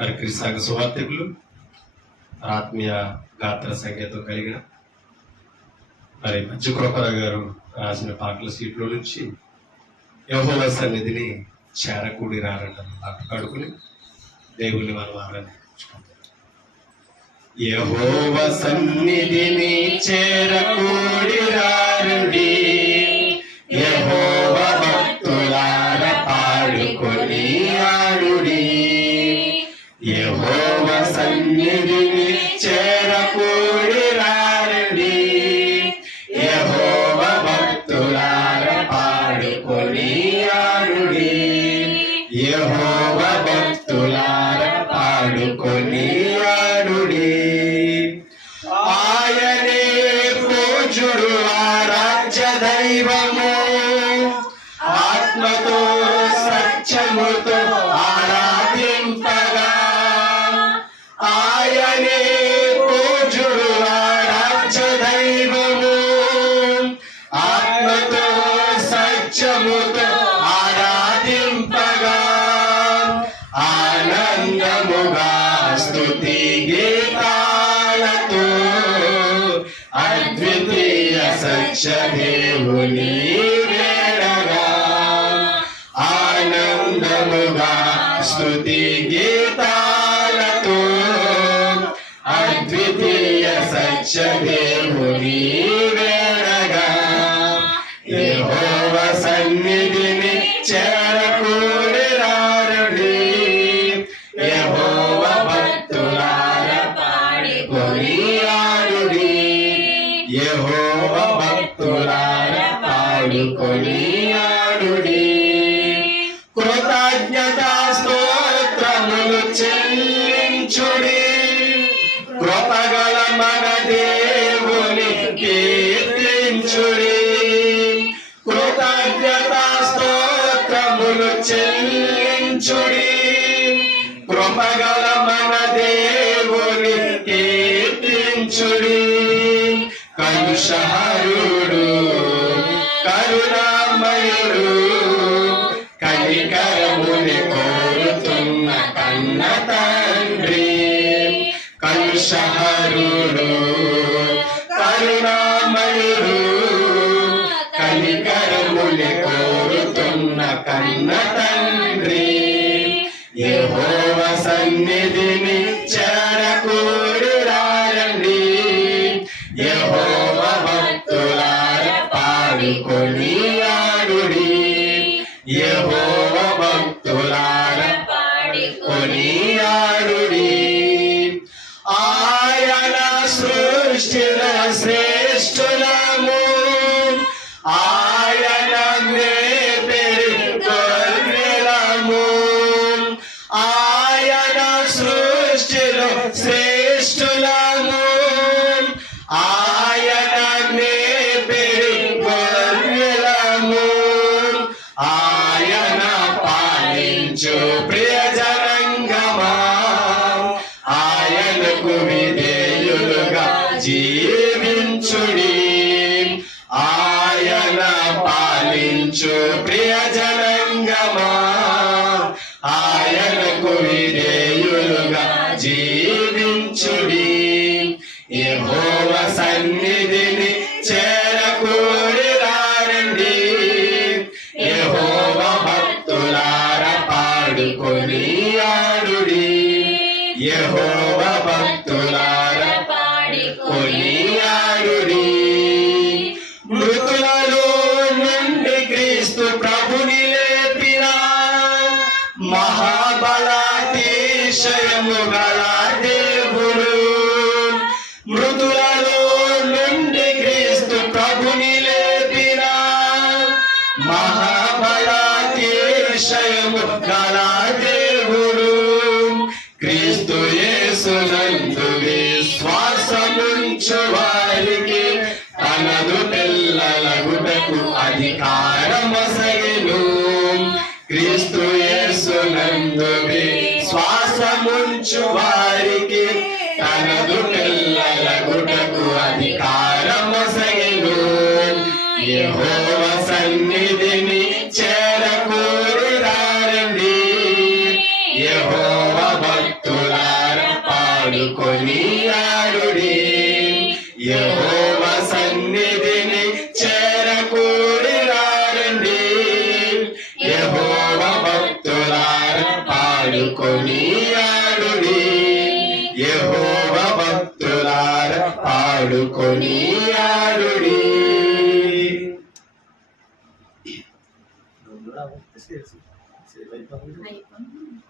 మరి క్రీస్తు సంఘ సువార్థికులు ఆత్మీయ గాత్ర సంఖ్యతో కలిగిన మరి మంచు కృపారావు గారు రాసిన పాటల సీట్లో నుంచి యెహోవా సన్నిధిని చేరకూడి రారంటారు. పాట పాడుకుని దేవుని మనం ఆరాధించుకుంటాం. యెహోవా సన్నిధిని చేరకూడి రారండి, యెహోవా భక్తులార పాడుకొని ఆడుడి. యెహోవా సన్నిధిని చేరకూడి రారండి, యెహోవా భక్తులార పాడుకొని ఆడుడి. యెహోవా భక్తులార పాడుకొని ఆడుడి. ఆయనే పూజుడు ఆరాధ్య దైవము, ఆత్మతో సత్యముతో ఆరాధింపగా. ఆయనే పూజుడు ఆరాధ్య దైవము, ఆత్మతో సత్యముతో ఆరాధింపగా. ఆనందముగా స్తుతి గీతాలతో అద్వితీయ సత్య దేవుని వేడగా. ఆనందముగా స్తుతి గీతాలతో అద్వితీయ సత్య దేవుని వేడగా. యెహోవా సన్నిధిని చేరకూడి రారండి, యెహోవా భక్తులార పాడుకొని ఆడుడి. యెహోవా భక్తులార పాడుకొని ఆడుడి. కృతజ్ఞతా స్తోత్రములు చెల్లించుడి, కృపగల మన దేవుని కీర్తించుడి. కృతజ్ఞతా స్తోత్రములు చెల్లించుడి, కృపగల మన దేవుని కీర్తించుడి. కలుషహరుడు కరుణామయుడు, కనికరముని కోరుతున్న కన్న తండ్రి. కలుషహరుడు కరుణామయుడు, కనికరముని కోరుతున్న కన్న తండ్రి. యెహోవా సన్నిధిని చేరకూడి రారండి, యెహోవా భక్తులార పాడుకొని ఆడుడి. యెహోవా భక్తులార పాడుకొని ఆడుడి. ఆయన సృష్టిలో శ్రేష్ఠులము, ఆయన మేపెరి గొర్రెలము. ఆయన సృష్టిలో శ్రేష్ఠులము, ఆయన మేపెరి గొర్రెలము. ఆయన పాలించు ప్రియజనంగమా, ఆయనకు విధేయులుగా జీవించుడి. ఆయన పాలించు ప్రియజనంగమా, ఆయనకు విధేయులుగా జీవించుడి. యెహోవా సన్నిధిని చేరకూడి రారండి, యెహోవా భక్తులార పాడుకొని ఆడుడి. యెహోవా భక్తులార పాడుకొని ఆడుడి. మృతులలో నుండి క్రీస్తు ప్రభుని లేపిన మహాబలాతిశయము గల దేవుడు. మృతులలో నుండి క్రీస్తు ప్రభుని లేపిన మహాబలాతిశయము గల దేవుడు. క్రీస్తు యేసునందు విశ్వాసముంచు వారికి తనదు పిల్లలగుటకు అధికారమొసగెను. క్రీస్తు యేసునందు విశ్వాసముంచు వారికి తనదు పిల్లలగుటకు అధికారమొసగెను. యెహోవా సన్నిధిని చేరకూడి రారండి, యెహోవా భక్తులార పాడుకొని ఆడుడి యెహోవా సన్నిధిని చేరకూడి రండి యెహోవా భక్తులారా పాడుకొని ఆడుడి యెహోవా భక్తులారా పాడుకొని ఆడుడి. అయిపోయింది.